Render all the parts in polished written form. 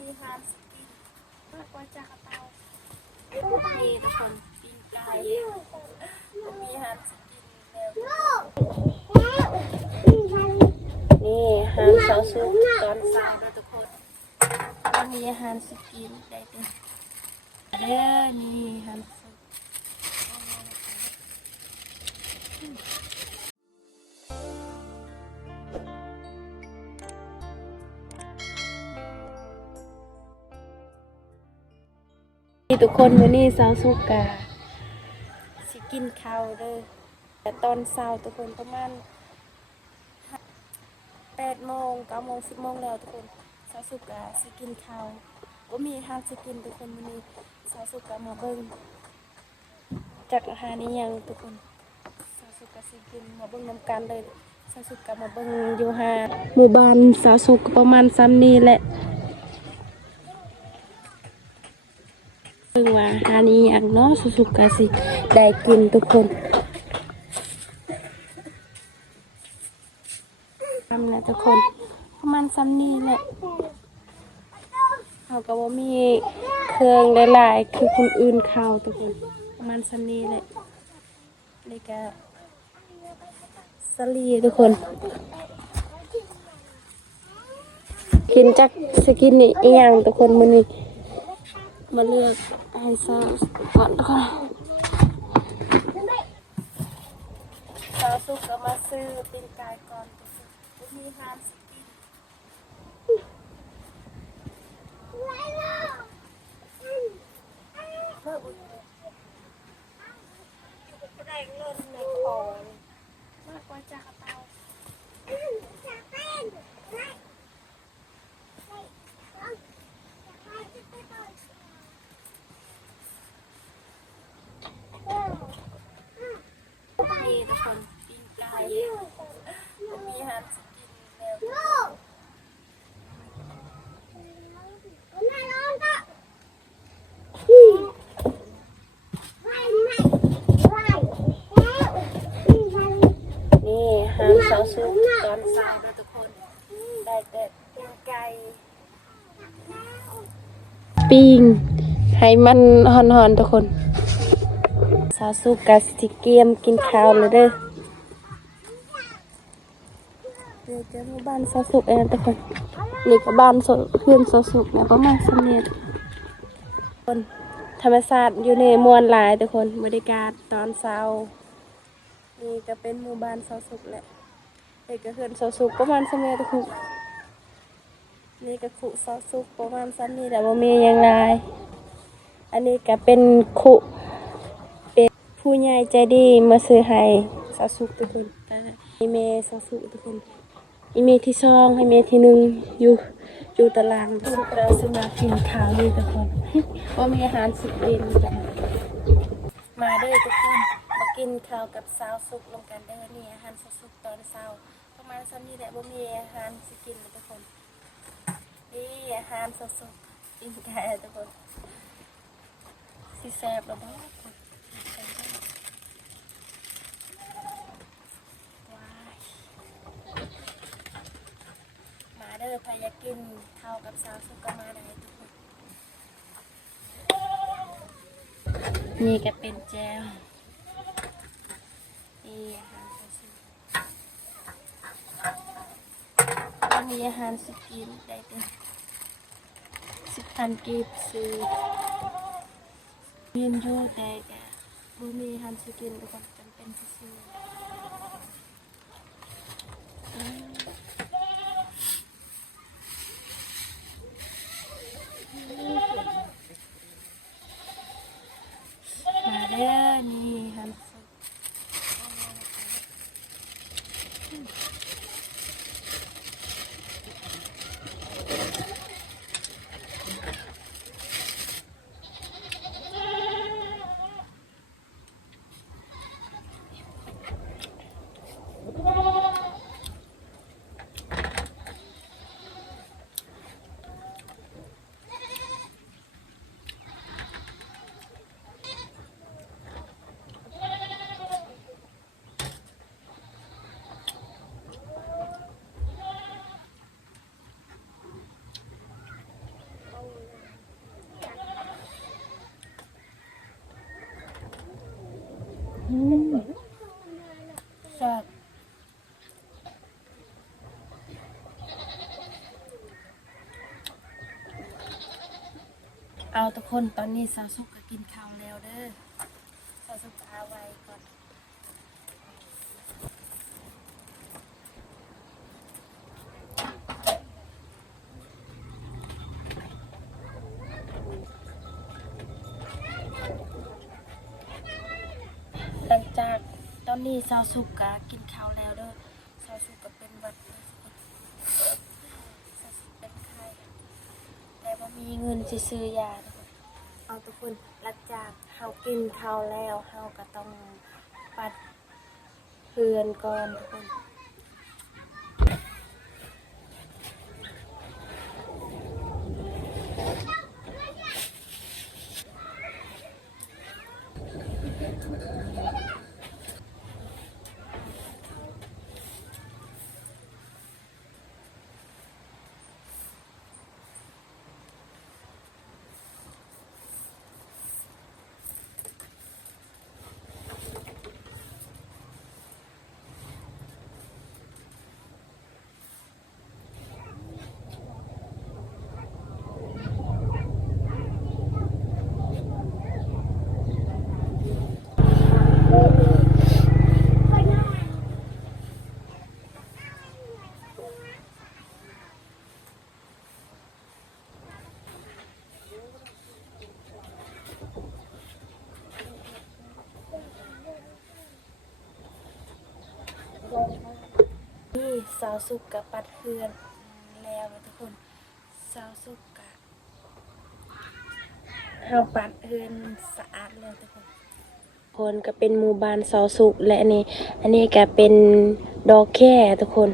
มีฮานสกินมากกว่าจากเตานี่ทุกคนปิ้งไก่มีฮานสกินนี่ฮานซอสซุปตอนเช้านะทุกคนมีฮานสกินได้เด้อนี่ฮานซุปทุกคนวันนี้ซอสซุปกะสิกินข้าวเด้อแต่ตอนเช้าทุกคนประมาณ8 โมง 9 โมง 10 โมงแล้วทุกคนซอสซุปกะสิกินข้าวก็มีอาหารสิกินทุกคนวันนี้ซอสซุปกะมาเบิ่งจากอาหารนี้ยังทุกคนซอสซุปกะสิกินมาเบิ่งนำกันเลยซอสซุปกะมาเบิ่งอยู่หาหมู่บ้านซอสซุปประมาณซ้ำนี้แหละเบิ่งว่าอาหารนี้ยังเนาะซอสซุปกะสิได้กินทุกคนทำนะทุกคนประมาณซ้ำนี้แหละเขาก็ว่ามีเครื่องหลายๆคือคนอื่นเขาทุกคนประมาณซ้ำนี้แหละนี่ก็สลีทุกคนกินจากสกินนี่อีกอย่างทุกคนมันนี่มาเลือกให้ซอสก่อนทุกคนซอสสุกก็มาซื้อปิ้งไก่ก่อนทุกคนมีฮานสกินเพิ่มได้เงินในคอมากกว่าจากเตานี่ทุกคนปิ้งไก่มีฮานสกินแล้วนี่ฮานซอสซุปตอนเช้านะทุกคนได้แต่ปิ้งไก่ปิ้งให้มันหอนๆทุกคนซอสซุปกับสิเกียมกินข้าวเลยเด้อเดี๋ยวจะมาบ้านซอสซุปเองทุกคนนี่ก็บ้านเพื่อนซอสซุปนะประมาณ3 เมตรคนธรรมศาสตร์อยู่ในมวลหลายทุกคนบรรยากาศตอนเช้านี่ก็เป็นหมู่บ้านซอสซุปแหละเด็กก็เพื่อนซอสซุปประมาณ3 เมตรทุกคนนี่ก็ขุซอสซุปประมาณ3 นี่แต่ว่ามีอย่างไรอันนี้ก็เป็นขุเป็นผู้ใหญ่ใจดีมาซื้อให้ซอสซุปทุกคนอีเมลซอสซุปทุกคนอีเมลที่2ให้เมลที่1อยู่ตารางทุกเราซื้อมากินข้าวนี่ทุกคนว่ามีอาหารสุดเด่นจ้ะมาเด้อทุกคนมากินข้าวกับซาวซุปลงกันเด้อนี่อาหารซอสซุปตอนเช้าประมาณ3 นี่แหละว่ามีอาหารสิกินทุกคนนี่อาหารซอสซุปกินไก่ทุกคนสิแซ่บแล้วบ่มาเด้อใครอยากกินข้าวกับซาวซุปก็มาได้ทุกคนนี่ก็เป็นแจวนี่อาหารซอสซุปแล้วมีอาหารสิกินได้เด้อ10,000 กีบซื้อมีนอยู่แต่ก็บ่มีอาหารสิกินทุกคนจำเป็นที่ซื้อมาเด้อนี่ฮันซุป เอาทุกคนตอนนี้สาวสุกก็กินข้าวแล้วเด้อสาวสุกเอาไว้ก่อนหลังจากตอนนี้สาวสุกก็กินข้าวแล้วเด้อสาวสุกก็เป็นหวัดสาวสุกเป็นไข้แต่ว่ามีเงินสิซื้อยาทุกคนเอาทุกคนหลังจากเฮากินข้าวแล้วเฮาก็ต้องปัดเรือนก่อนทุกคนนี่สาวสุกกับปัดเรือนแล้วนะทุกคนสาวสุกกับเฮาปัดเรือนสะอาดแล้วทุกคนก็เป็นหมู่บ้านสาวสุกและอันนี้ก็เป็นดอกแค่ทุกคน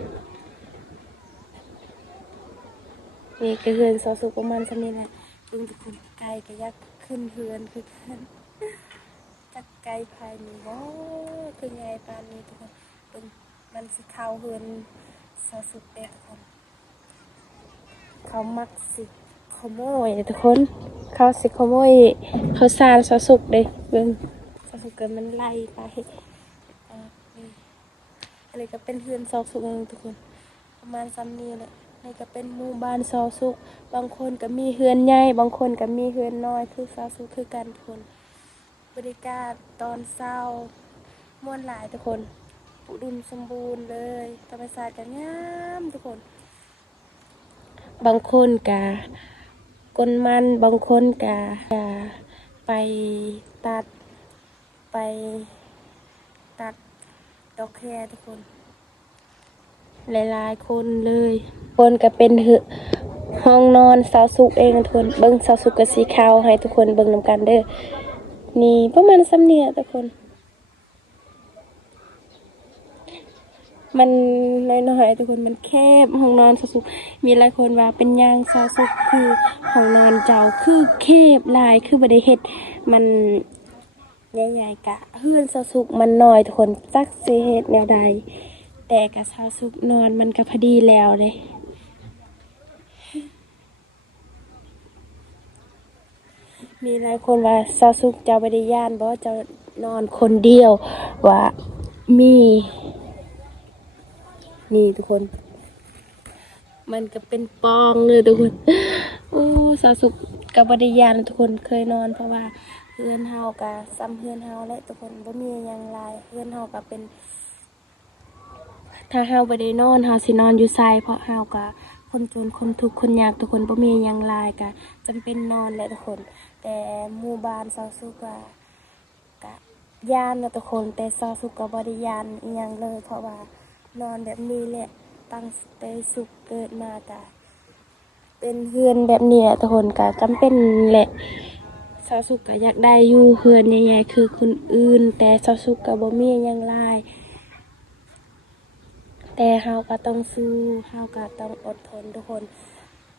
นี่ก็เรือนสาวสุกประมาณสักนี้แหละลุงทุกคนไก่ก็ยักขึ้นเรือนคือกันจักไก่ภายในบ่คือไงปานนี้ทุกคนลุงมันสิเข้าเรือนสาวสุกเด็กทุกคนเขามักสิขโมยทุกคนเขาสิขโมยเขาสารสาวสุกเด้เบิ่งสาวสุกเกิดมันไล่ไปนี่อันนี้ก็เป็นเรือนสาวสุกทุกคนประมาณซ้ำนี้แหละนี่ก็เป็นหมู่บ้านสาวสุกบางคนก็มีเรือนใหญ่บางคนก็มีเรือนน้อยคือสาวสุกคือกันทุกคนบรรยากาศตอนเช้าม่วนหลายทุกคนอุดมสมบูรณ์เลยธรรมชาติก็งามทุกคนบางคนกะกนมันบางคนกะไปตัดไปตัดดอกแครทุกคนหลายๆคนเลยคนก็เป็นห้องนอนสาวสุกเองทุกคนเบิ้งสาวสุกกับสีขาวให้ทุกคนเบิ้งนำกันเด้อนี่ประมาณซ้ำเนี่ยทุกคนมันน้อยๆทุกคนมันแคบห้องนอนสาวสุกมีหลายคนว่าเป็นยางสาวสุกคือห้องนอนเจ้าคือแคบหลายคือบ่ได้เฮ็ดมันใหญ่ๆกะเฮือนสาวสุกมันน้อยทุกคนจักสิเฮ็ดแนวใดแต่กะสาวสุกนอนมันก็พอดีแล้วเลยมีหลายคนว่าสาวสุกเจ้าบ่ได้ย่านบ่เจ้านอนคนเดียวว่ามีนี่ทุกคนมันก็เป็นปองเลยทุกคนโอ้สาวสุกกับบริยานทุกคนเคยนอนเพราะว่าเฮือนเฮากะซ้ำเฮือนเฮาและทุกคนบ่มีหยังหลายเฮือนเฮากะเป็นถ้าเฮาบ่ได้นอนเฮาสินอนอยู่ไสเพราะเฮากะคนจนคนทุกข์คนยากทุกคนบ่มีหยังหลายกะจำเป็นนอนแหละทุกคนแต่หมู่บ้านสาวสุกกะย่านนะทุกคนแต่สาวสุกก็บ่ได้ย่านอีหยังเลยเพราะว่านอนแบบนี้แหละตั้งแต่สุกเกิดมากะเป็นเฮือนแบบนี้แหละทุกคนกะจำเป็นแหละสาวสุกกะอยากได้อยู่เฮือนใหญ่ๆคือคนอื่นแต่สาวสุกกะบ่มีหยังหลายแต่เฮาก็ต้องสู้เฮาก็ต้องอดทนทุกคน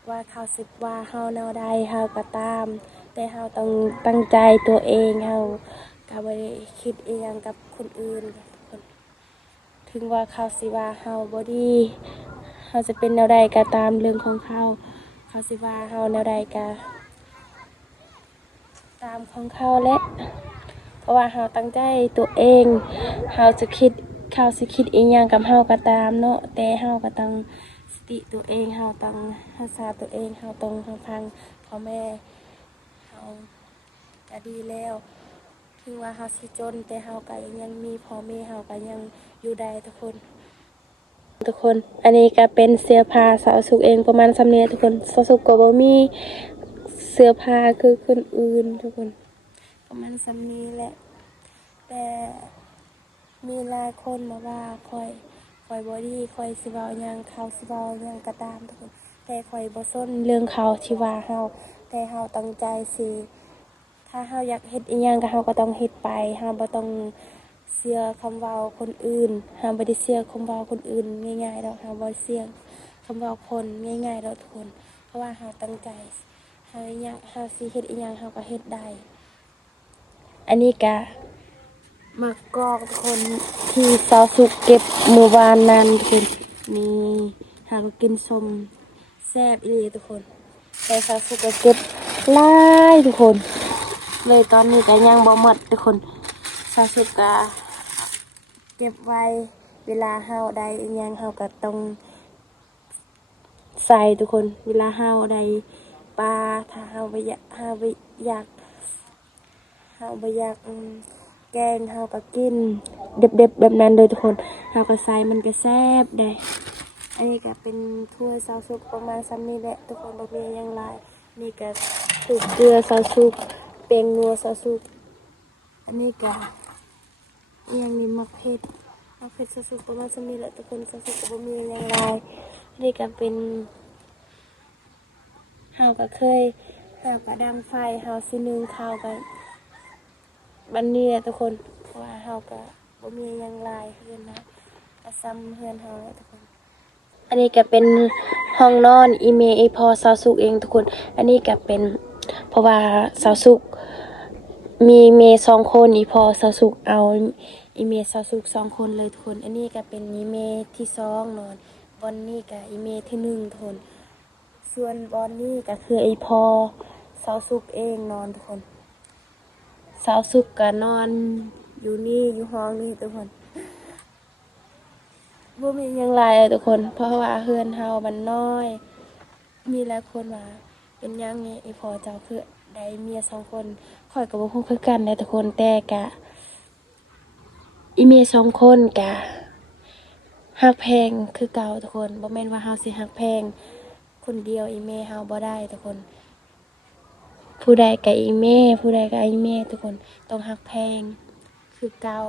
ว่าเขาสิว่าเฮาแนวใดเฮาก็ตามแต่เฮาต้องตั้งใจตัวเองเฮาก็บ่ได้คิดอีหยังกับคนอื่นทุกคนถึงว่าเขาสิว่าเฮาบ่ดีเฮาจะเป็นแนวใดก็ตามเรื่องของเขาเขาสิว่าเฮาแนวใดก็ตามของเขาแหละเพราะว่าเฮาตั้งใจตัวเองเฮาจะคิดเขาสิคิดอีหยังกับเฮาก็ตามเนาะแต่เฮาก็ต้องสติตัวเองเฮาต้องรักษาตัวเองเฮาต้องฟังพ่อแม่เฮา าก็ดีแล้วถึงว่าเฮาสิจนแต่เฮาก็ยังมีพ่อแม่เฮาก็ยังอยู่ได้ทุกคน อันนี้ก็เป็นเสื้อผ้าสาวสุกเองประมาณสำเนียทุกคนสาวสุกก็บ่มีเสื้อผ้าคือคนอื่นทุกคนประมาณสำนี้แหละแต่มีหลายคนมาว่าคอยบ่ดีคอยสิเว้าหยังเขาสิเว้าหยังก็ตามทุกคนแต่คอยบ่สนเรื่องเขาที่ว่าเฮาแต่เฮาตั้งใจสิถ้าเฮาอยากเฮ็ดอีหยังก็เฮาก็ต้องเฮ็ดไปเฮาบ่ต้องเชื่อคำเว้าคนอื่นเฮาบ่ได้เชื่อคำเว้าคนอื่นง่ายๆดอกเฮาบ่เชื่อคำเว้าคนง่ายๆดอกทุกคนเพราะว่าเฮาตั้งใจเฮาอยากเฮาสิเฮ็ดอีหยังเฮาก็เฮ็ดได้อันนี้ก็มากอกทุกคนที่สาวสุกเก็บเมื่อวานนั้นทุกคนนี่หาก็กินส้มแซ่บอีหลีทุกคนแต่สาวสุกก็เก็บหลายทุกคนเลยตอนนี้ก็ยังบ่หมดทุกคนสาวสุกก็เก็บไว้เวลาเฮาได้อีหยังเฮาก็ต้องใส่ทุกคนเวลาเฮาได้ปลาถ้าเฮาบ่อยากแกงเฮาก็กินเด็บๆแบบนั้นเลยทุกคนเฮาก็ใส่มันก็แซ่บได้อันนี้ก็เป็นถ้วยซาวซุปประมาณซ้ำนี้แหละทุกคนบ่มีหยังหลายนี่ก็ถูกเกลือซาวซุปเปงนัวซาวซุปอันนี้ก็อีหยังนี่มักเผ็ดซาวซุปประมาณซ้ำนี้แหละทุกคนซาวซุปก็บ่มีหยังหลายอันนี้ก็เป็นเฮาก็ดังไฟเฮาสินึ่งข้าวกันบัดนี้แหละทุกคนเพราะว่าเฮาก็บ่มีหยังหลายเฮือนนะก็ซ้ำเฮือนเฮาแหละทุกคนอันนี้ก็เป็นห้องนอนอีเมอีพอสาวสุกเองทุกคนอันนี้ก็เป็นเพราะว่าสาวสุกมีเม2คนอีพอสาวสุกเอาอีเมสาวสุก2คนเลยทุกคนอันนี้ก็เป็นอีเมที่2นอนบอนนี่ก็อีเมที่1ทุกคนส่วนบอนนี่ก็คืออีพอสาวสุกเองนอนทุกคนสาวสุกก็นอนอยู่นี่อยู่ห้องนี่ทุกคนบ่มีหยังหลายเลยทุกคนเพราะว่าเฮือนเฮามันน้อยมีหลายคนว่าเป็นหยังไงอีพอเจ้าคือได้เมีย2คนข้อยก็บ่ฮู้คือกันนะทุกคนแต่ก็อีเมีย2คนก็ฮักแพงคือเก่าทุกคนบ่แม่นว่าเฮาสิฮักแพงคนเดียวอีเมเฮาบ่ได้ทุกคนผู้ใดก็อีเมผู้ใดก็อีเมทุกคนต้องฮักแพงคือเก่า